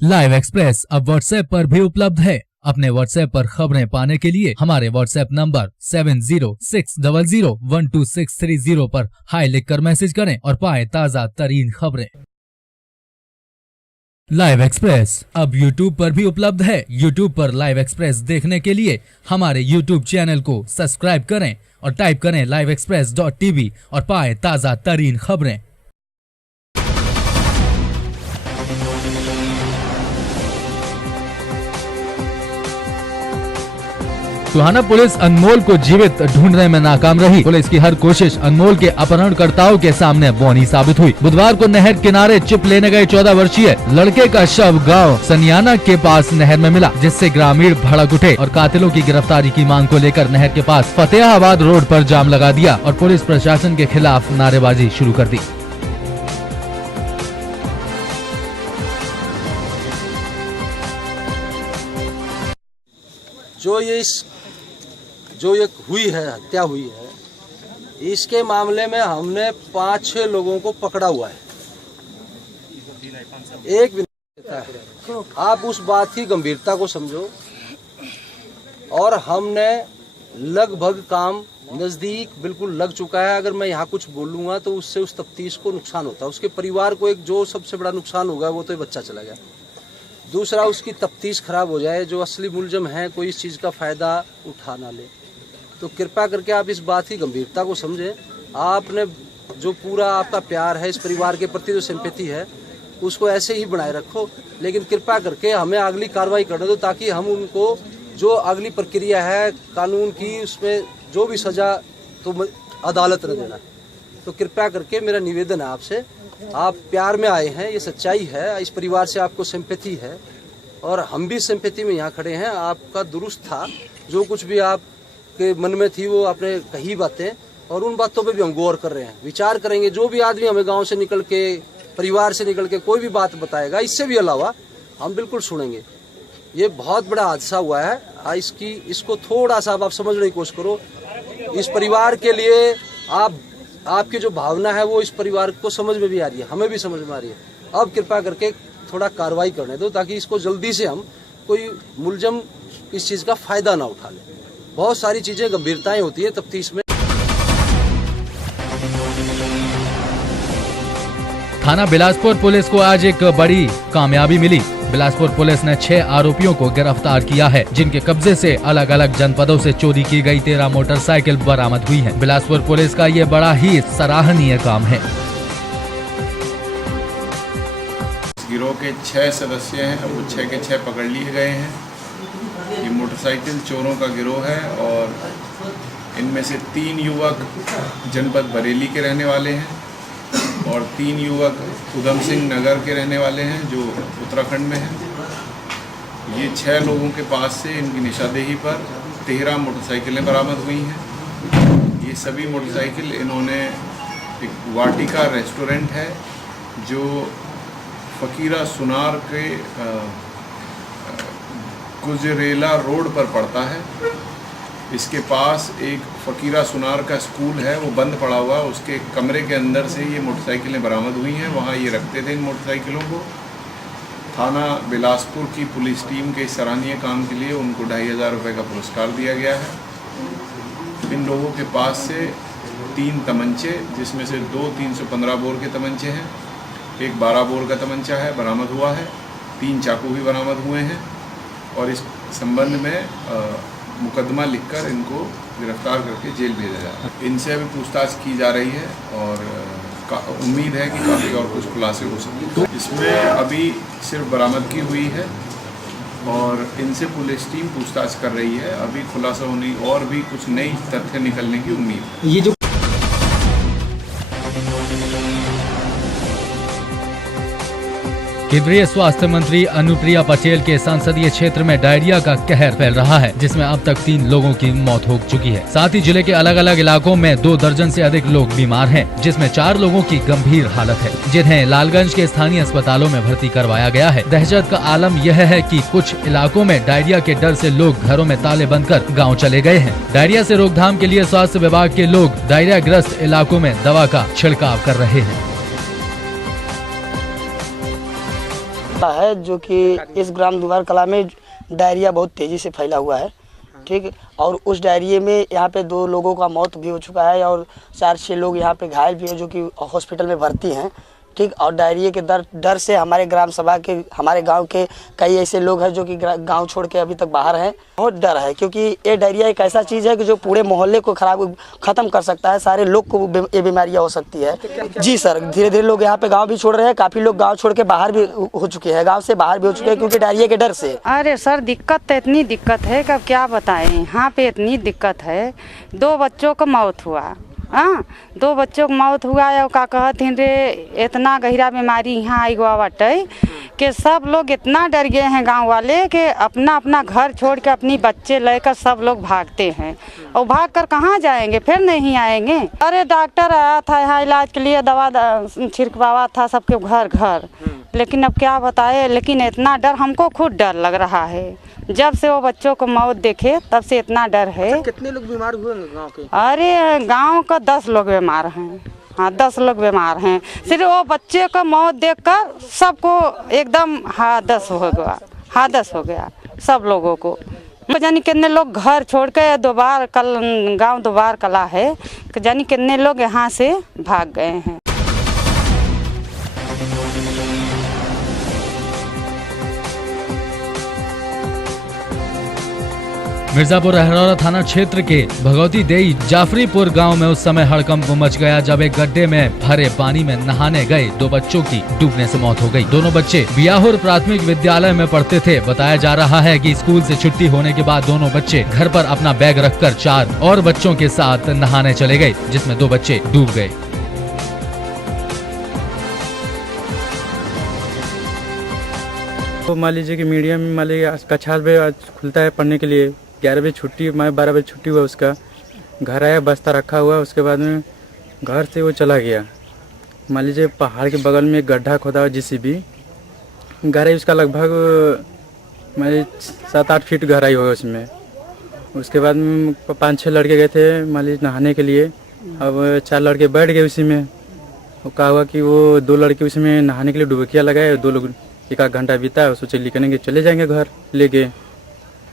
Live express अब WhatsApp पर भी उपलब्ध है। अपने व्हाट्सएप पर खबरें पाने के लिए हमारे व्हाट्सएप नंबर 7060012630 पर हाई लिखकर मैसेज करें और पाएं ताज़ा तरीन खबरें। लाइव एक्सप्रेस अब YouTube पर भी उपलब्ध है। YouTube पर लाइव एक्सप्रेस देखने के लिए हमारे YouTube चैनल को सब्सक्राइब करें और टाइप करें liveexpress.tv और पाएं ताज़ा तरीन खबरें। टोहाना पुलिस अनमोल को जीवित ढूंढने में नाकाम रही। पुलिस की हर कोशिश अनमोल के अपहरणकर्ताओं के सामने बौनी साबित हुई। बुधवार को नहर किनारे चिप लेने गए 14 वर्षीय लड़के का शव गांव सनियाना के पास नहर में मिला, जिससे ग्रामीण भड़क उठे और कातिलों की गिरफ्तारी की मांग को लेकर नहर के पास फतेहाबाद रोड पर जाम लगा दिया और पुलिस प्रशासन के खिलाफ नारेबाजी शुरू कर दी। जो ये हुई है, हत्या हुई है, इसके मामले में हमने 5-6 लोगों को पकड़ा हुआ है। एक विनती है, आप उस बात की गंभीरता को समझो। और हमने लगभग काम नज़दीक बिल्कुल लग चुका है। अगर मैं यहाँ कुछ बोलूँगा तो उससे उस तफ्तीश को नुकसान होता है। उसके परिवार को एक जो सबसे बड़ा नुकसान होगा वो तो ये बच्चा चला गया। दूसरा, उसकी तफ्तीश खराब हो जाए, जो असली मुलजम है कोई इस चीज़ का फ़ायदा उठा ना ले। तो कृपया करके आप इस बात की गंभीरता को समझें। आपने जो पूरा आपका प्यार है, इस परिवार के प्रति जो सिंपैथी है, उसको ऐसे ही बनाए रखो। लेकिन कृपया करके हमें अगली कार्रवाई करने दो, ताकि हम उनको जो अगली प्रक्रिया है कानून की, उसमें जो भी सज़ा तो अदालत ने देना। तो कृपया करके मेरा निवेदन है आपसे, आप प्यार में आए हैं, ये सच्चाई है, इस परिवार से आपको सिंपैथी है और हम भी सिंपैथी में यहाँ खड़े हैं। आपका दुरुस्त था, जो कुछ भी आपके मन में थी वो आपने कही बातें, और उन बातों पे भी हम गौर कर रहे हैं, विचार करेंगे। जो भी आदमी हमें गांव से निकल के, परिवार से निकल के कोई भी बात बताएगा, इससे भी अलावा हम बिल्कुल सुनेंगे। ये बहुत बड़ा हादसा हुआ है, इसको थोड़ा सा आप समझने की कोशिश करो। इस परिवार के लिए आपकी जो भावना है वो इस परिवार को समझ में भी आ रही है, हमें भी समझ में आ रही है। अब कृपया करके थोड़ा कार्रवाई करने दो, ताकि इसको जल्दी से हम कोई मुलजम इस चीज़ का फ़ायदा ना उठा ले। बहुत सारी चीज़ें गंभीरताएं होती है तफ्तीश में। थाना बिलासपुर पुलिस को आज एक बड़ी कामयाबी मिली। बिलासपुर पुलिस ने 6 आरोपियों को गिरफ्तार किया है, जिनके कब्जे से अलग अलग जनपदों से चोरी की गई 13 मोटरसाइकिल बरामद हुई हैं। बिलासपुर पुलिस का ये बड़ा ही सराहनीय काम है। गिरोह के 6 सदस्य हैं, वो 6 के 6 पकड़ लिए गए हैं। ये मोटरसाइकिल चोरों का गिरोह है और इनमें से 3 युवक जनपद बरेली के रहने वाले हैं और 3 युवक उधम सिंह नगर के रहने वाले हैं, जो उत्तराखंड में हैं। ये 6 लोगों के पास से इनकी निशानदेही पर 13 मोटरसाइकिलें बरामद हुई हैं। ये सभी मोटरसाइकिल इन्होंने एक वाटिका रेस्टोरेंट है जो फ़कीरा सुनार के गुजरेला रोड पर पड़ता है। इसके पास एक फ़कीरा सुनार का स्कूल है, वो बंद पड़ा हुआ, उसके कमरे के अंदर से ये मोटरसाइकिलें बरामद हुई हैं। वहाँ ये रखते थे इन मोटरसाइकिलों को। थाना बिलासपुर की पुलिस टीम के सराहनीय काम के लिए उनको 2500 रुपये का पुरस्कार दिया गया है। इन लोगों के पास से 3 तमंचे, जिसमें से 2 315 बोर के तमंचे हैं, एक 12 बोर का तमंचा है बरामद हुआ है, 3 चाकू भी बरामद हुए हैं और इस संबंध में मुकदमा लिखकर इनको गिरफ्तार करके जेल भेजा जा रहा है। इनसे अभी पूछताछ की जा रही है और उम्मीद है कि काफ़ी और कुछ खुलासे हो सकते हैं। इसमें अभी सिर्फ बरामदगी हुई है और इनसे पुलिस टीम पूछताछ कर रही है। अभी खुलासा होने और भी कुछ नई तथ्य निकलने की उम्मीद है। ये जो केंद्रीय स्वास्थ्य मंत्री अनुप्रिया पटेल के संसदीय क्षेत्र में डायरिया का कहर फैल रहा है, जिसमें अब तक 3 लोगों की मौत हो चुकी है। साथ ही जिले के अलग अलग इलाकों में 2 दर्जन से अधिक लोग बीमार हैं, जिसमें 4 लोगों की गंभीर हालत है, जिन्हें लालगंज के स्थानीय अस्पतालों में भर्ती करवाया गया है। दहशत का आलम यह है कि कुछ इलाकों में डायरिया के डर से लोग घरों में ताले बंद कर गाँव चले गए हैं। डायरिया से रोकथाम के लिए स्वास्थ्य विभाग के लोग डायरिया ग्रस्त इलाकों में दवा का छिड़काव कर रहे हैं। है जो कि इस ग्राम दुबार कला में डायरिया बहुत तेज़ी से फैला हुआ है, ठीक। और उस डायरिया में यहाँ पे 2 लोगों का मौत भी हो चुका है और 4-6 लोग यहाँ पे घायल भी हैं जो कि हॉस्पिटल में भर्ती हैं, ठीक। और डायरिया के डर से हमारे ग्राम सभा के, हमारे गांव के कई ऐसे लोग हैं जो कि गांव छोड़ के अभी तक बाहर हैं। बहुत डर है क्योंकि ये डायरिया एक ऐसा चीज़ है कि जो पूरे मोहल्ले को ख़त्म कर सकता है, सारे लोग को ये बीमारियां हो सकती है। जी सर, धीरे धीरे लोग यहाँ पे गांव भी छोड़ रहे हैं, काफ़ी लोग गांव छोड़ के बाहर भी हो चुके हैं, गाँव से बाहर भी हो चुके हैं क्योंकि डायरिया के डर से। अरे सर दिक्कत तो इतनी दिक्कत है कि अब क्या बताएं, यहाँ पे इतनी दिक्कत है। 2 बच्चों का मौत हुआ, हाँ 2 बच्चों को मौत हुआ है। का कहत रे इतना गहरा बीमारी यहाँ आई हुआ बाटे कि सब लोग इतना डर गए हैं गांव वाले कि अपना अपना घर छोड़ के अपनी बच्चे लेकर सब लोग भागते हैं। और भाग कर कहाँ जाएंगे, फिर नहीं आएंगे। अरे डॉक्टर आया था यहाँ इलाज के लिए, दवा छिड़कवावा था सबके घर घर, लेकिन अब क्या बताए। लेकिन इतना डर, हमको खुद डर लग रहा है जब से वो बच्चों को मौत देखे तब से इतना डर है। अच्छा, कितने लोग बीमार हुए गांव के? अरे गांव का 10 लोग बीमार हैं, हाँ 10 लोग बीमार हैं। सिर्फ वो बच्चे को मौत देखकर सबको एकदम हादस हो गया सब लोगों को। जानी कितने लोग घर छोड़ के गांव दुबार कला है, जानी कितने लोग यहाँ से भाग गए हैं। मिर्जापुर अहरौरा थाना क्षेत्र के भगवती देई जाफरीपुर गांव में उस समय हड़कंप मच गया जब एक गड्ढे में भरे पानी में नहाने गए 2 बच्चों की डूबने से मौत हो गई। दोनों बच्चे बियाहुर प्राथमिक विद्यालय में पढ़ते थे। बताया जा रहा है कि स्कूल से छुट्टी होने के बाद दोनों बच्चे घर पर अपना बैग रखकर 4 और बच्चों के साथ नहाने चले गए, जिसमें 2 बच्चे डूब गए। तो मान लीजिए कि मीडियम में मान लीजिए कक्षा में आज खुलता है पढ़ने के लिए, 11 बजे छुट्टी, 12 बजे छुट्टी हुआ उसका, घर आया बस्ता रखा हुआ, उसके बाद में घर से वो चला गया। मान लीजिए पहाड़ के बगल में एक गड्ढा खोदा हुआ JCB, गहराई उसका लगभग 7-8 फीट गहराई होगा उसमें। उसके बाद में 5-6 लड़के गए थे मान लीजिए नहाने के लिए। अब 4 लड़के बैठ गए उसी में। वो कहा हुआ कि वो 2 लड़के उसमें नहाने के लिए डुबकियाँ लगाए, 2 लोग 1 घंटा बीता, सोचे लिखने चले जाएंगे घर लेके।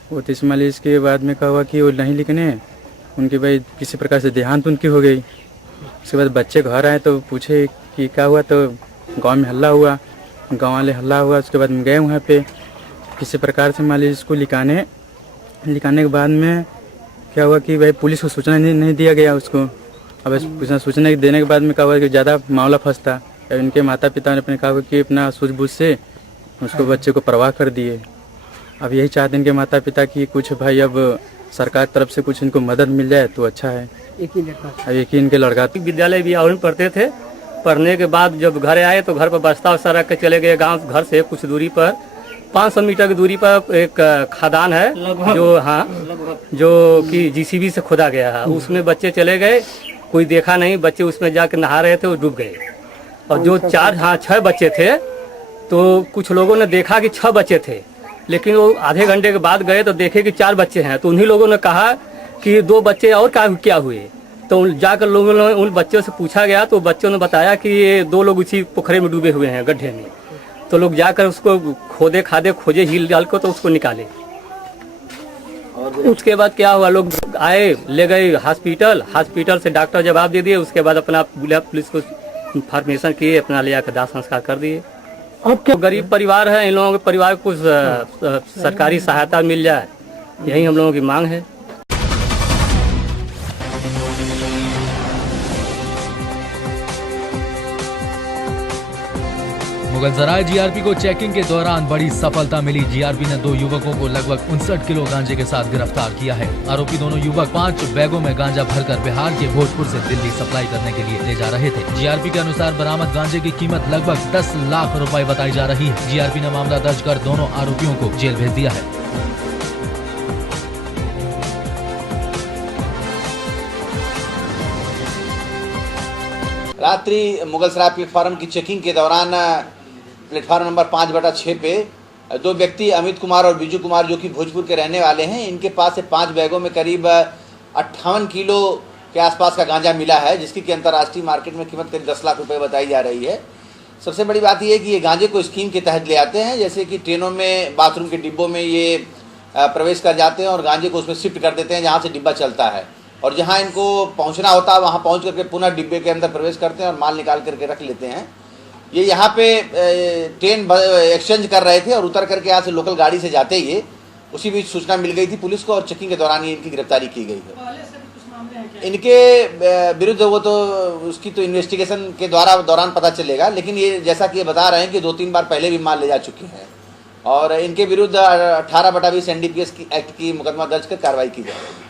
वो 30 मान लीजिए इसके बाद में कहा हुआ कि वो नहीं लिखने, उनकी भाई किसी प्रकार से देहांत उनकी हो गई। उसके बाद बच्चे घर आए तो पूछे कि क्या हुआ, तो गांव में हल्ला हुआ, गांव वाले हल्ला हुआ। उसके बाद में गए वहाँ पे, किसी प्रकार से मान लीजिए इसको लिखाने के बाद में क्या हुआ कि भाई पुलिस को सूचना नहीं दिया गया उसको। अब सूचना देने के बाद में कहा हुआ कि ज़्यादा मामला फंसता। इनके माता पिता ने अपने कहा कि अपना सूझबूझ से उसको बच्चे को परवाह कर दिए। अब यही चाहते हैं इनके माता पिता की कुछ भाई अब सरकार तरफ से कुछ इनको मदद मिल जाए तो अच्छा है। एक ही इनके लड़का विद्यालय भी और पढ़ते थे। पढ़ने के बाद जब घर आए तो घर पर बस्ता वस्ता रख के चले गए। गांव घर से कुछ दूरी पर 500 मीटर की दूरी पर एक खदान है जो कि JCB से खोदा गया है। उसमें बच्चे चले गए, कोई देखा नहीं, बच्चे उसमें जाकर नहा रहे थे, वो डूब गए। और जो 6 बच्चे थे तो कुछ लोगों ने देखा कि 6 बच्चे थे, लेकिन वो आधे घंटे के बाद गए तो देखे कि 4 बच्चे हैं। तो उन्हीं लोगों ने कहा कि 2 बच्चे और क्या हुए। तो जाकर लोगों ने उन बच्चों से पूछा गया तो बच्चों ने बताया कि ये 2 लोग उसी पोखरे में डूबे हुए हैं, गड्ढे में। तो लोग जाकर उसको खोजे हिल डाल को तो उसको निकाले। उसके बाद क्या हुआ, लोग आए, ले गए हॉस्पिटल से डॉक्टर जवाब दे दिए। उसके बाद अपना पुलिस को इन्फॉर्मेशन किए, अपना ले आकर दाह संस्कार कर दिए। अब क्या गरीब परिवार है, इन लोगों के परिवार को कुछ सरकारी सहायता मिल जाए, यही हम लोगों की मांग है। मुगलसराय GRP को चेकिंग के दौरान बड़ी सफलता मिली। GRP ने 2 युवकों को लगभग 59 किलो गांजे के साथ गिरफ्तार किया है। आरोपी दोनों युवक 5 बैगों में गांजा भरकर बिहार के भोजपुर से दिल्ली सप्लाई करने के लिए ले जा रहे थे। GRP के अनुसार बरामद गांजे की कीमत लगभग 10 लाख रुपए बताई जा रही है। GRP ने मामला दर्ज कर दोनों आरोपियों को जेल भेज दिया है। रात्रि मुगलसराय प्लेटफार्म की चेकिंग के दौरान प्लेटफार्म नंबर 5/6 पे 2 व्यक्ति अमित कुमार और बिजू कुमार जो कि भोजपुर के रहने वाले हैं, इनके पास से 5 बैगों में करीब 58 किलो के आसपास का गांजा मिला है, जिसकी कि अंतर्राष्ट्रीय मार्केट में कीमत करीब 10 लाख रुपए बताई जा रही है। सबसे बड़ी बात यह है कि ये गांजे को स्कीम के तहत ले आते हैं, जैसे कि ट्रेनों में बाथरूम के डिब्बों में ये प्रवेश कर जाते हैं और गांजे को उसमें शिफ्ट कर देते हैं जहाँ से डिब्बा चलता है, और जहाँ इनको पहुँचना होता है वहाँ पहुँच करके पुनः डिब्बे के अंदर प्रवेश करते हैं और माल निकाल करके रख लेते हैं। ये यहाँ पे ट्रेन एक्सचेंज कर रहे थे और उतर करके यहाँ से लोकल गाड़ी से जाते ही उसी बीच सूचना मिल गई थी पुलिस को और चेकिंग के दौरान ही इनकी गिरफ्तारी की गई है। इनके विरुद्ध वो तो उसकी तो इन्वेस्टिगेशन के दौरान पता चलेगा, लेकिन ये जैसा कि ये बता रहे हैं कि 2-3 बार पहले भी माल ले जा चुके हैं और इनके विरुद्ध 18/20 NDPS एक्ट की मुकदमा दर्ज कर कार्रवाई की जाएगी।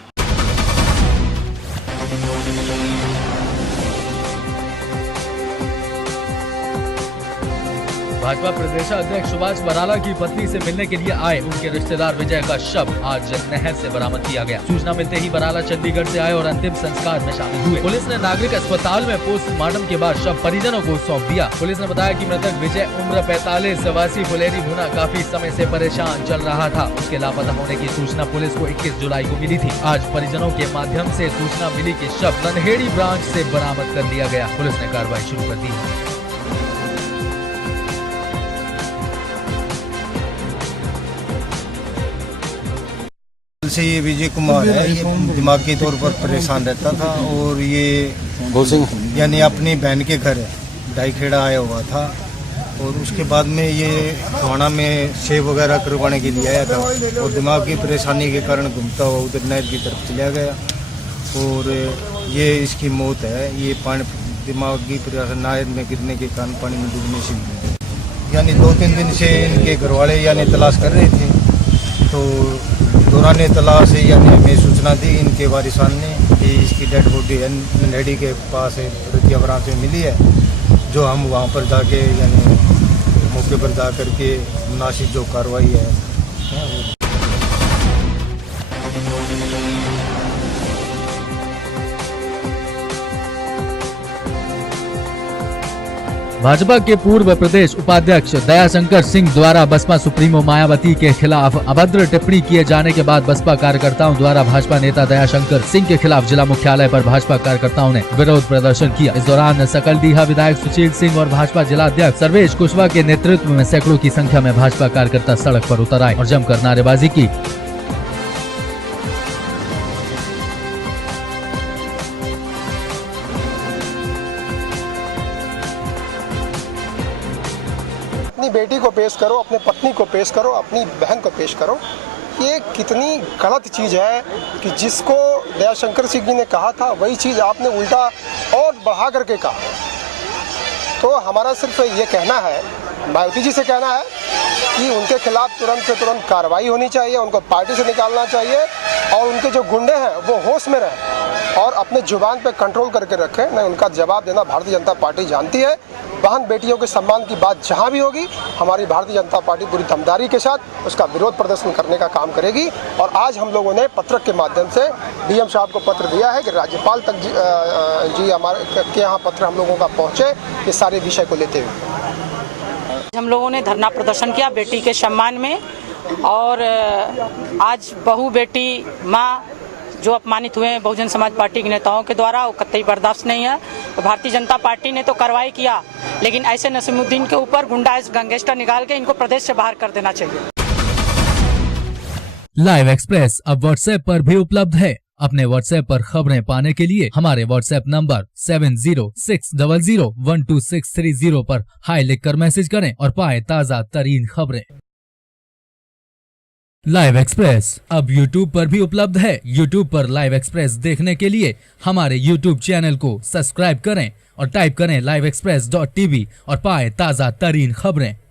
भाजपा प्रदेश अध्यक्ष सुभाष बराला की पत्नी से मिलने के लिए आए उनके रिश्तेदार विजय का शव आज नहर से बरामद किया गया। सूचना मिलते ही बराला चंडीगढ़ से आए और अंतिम संस्कार में शामिल हुए। पुलिस ने नागरिक अस्पताल में पोस्टमार्टम के बाद शव परिजनों को सौंप दिया। पुलिस ने बताया कि मृतक विजय उम्र 45 वासी फुलेरी भुना काफी समय से परेशान चल रहा था। उसके लापता होने की सूचना पुलिस को 21 जुलाई को मिली थी। आज परिजनों के माध्यम से सूचना मिली कि शव नन्हेड़ी ब्रांच से बरामद कर लिया गया। पुलिस ने कार्रवाई शुरू कर दी है। से ये विजय कुमार है, ये दिमागी तौर पर परेशान रहता था और ये यानी अपनी बहन के घर डाईखेड़ा आया हुआ था और उसके बाद में ये थाना में सेव वगैरह करवाने के लिए आया था और दिमाग की परेशानी के कारण घूमता हुआ उधर नहर की तरफ चला गया और ये इसकी मौत है। ये पानी दिमागी नहर में गिरने के कारण पानी में डूबने से यानी 2-3 दिन से इनके घर वाले यानी तलाश कर रहे थे, तो दौरान तलाश से यानी हमें सूचना दी इनके वारिसान ने कि इसकी डेड बॉडी नन्हेड़ी के पास रतिया ब्रांच में मिली है, जो हम वहाँ पर जाके यानी मौके पर जा कर के मुनासिब जो कार्रवाई है। भाजपा के पूर्व प्रदेश उपाध्यक्ष दयाशंकर सिंह द्वारा बसपा सुप्रीमो मायावती के खिलाफ अभद्र टिप्पणी किए जाने के बाद बसपा कार्यकर्ताओं द्वारा भाजपा नेता दयाशंकर सिंह के खिलाफ जिला मुख्यालय पर भाजपा कार्यकर्ताओं ने विरोध प्रदर्शन किया। इस दौरान सकलडीहा विधायक सुशील सिंह और भाजपा जिला अध्यक्ष सर्वेश कुशवाहा के नेतृत्व में सैकड़ों की संख्या में भाजपा कार्यकर्ता सड़क पर उतर आए और जमकर नारेबाजी की। अपनी बेटी को पेश करो, अपने पत्नी को पेश करो, अपनी बहन को पेश करो। ये कितनी गलत चीज़ है कि जिसको दयाशंकर सिंह जी ने कहा था वही चीज़ आपने उल्टा और बढ़ा करके कहा। तो हमारा सिर्फ ये कहना है, मायावती जी से कहना है कि उनके खिलाफ तुरंत से तुरंत कार्रवाई होनी चाहिए, उनको पार्टी से निकालना चाहिए और उनके जो गुंडे हैं वो होश में रहें और अपने जुबान पे कंट्रोल करके रखें। नहीं, उनका जवाब देना भारतीय जनता पार्टी जानती है। बहन बेटियों के सम्मान की बात जहां भी होगी, हमारी भारतीय जनता पार्टी पूरी दमदारी के साथ उसका विरोध प्रदर्शन करने का काम करेगी। और आज हम लोगों ने पत्रक के माध्यम से डीएम साहब को पत्र दिया है कि राज्यपाल तक जी हमारे के यहाँ पत्र हम लोगों का पहुँचे इस सारे विषय को लेते हुए। हम लोगों ने धरना प्रदर्शन किया बेटी के सम्मान में, और आज बहू बेटी माँ जो अपमानित हुए हैं बहुजन समाज पार्टी के नेताओं के द्वारा, वो कतई बर्दाश्त नहीं है। तो भारतीय जनता पार्टी ने तो कार्रवाई किया, लेकिन ऐसे नसीमुद्दीन के ऊपर गुंडा गैंगस्टर निकाल के इनको प्रदेश से बाहर कर देना चाहिए। लाइव एक्सप्रेस अब व्हाट्सएप पर भी उपलब्ध है। अपने व्हाट्सएप पर खबरें पाने के लिए हमारे व्हाट्सएप नंबर 7060012630 पर हाई लिखकर मैसेज करें और पाएं ताज़ा तरीन खबरें। लाइव एक्सप्रेस अब YouTube पर भी उपलब्ध है। YouTube पर लाइव एक्सप्रेस देखने के लिए हमारे YouTube चैनल को सब्सक्राइब करें और टाइप करें livexpress.tv और पाएं ताज़ा तरीन खबरें।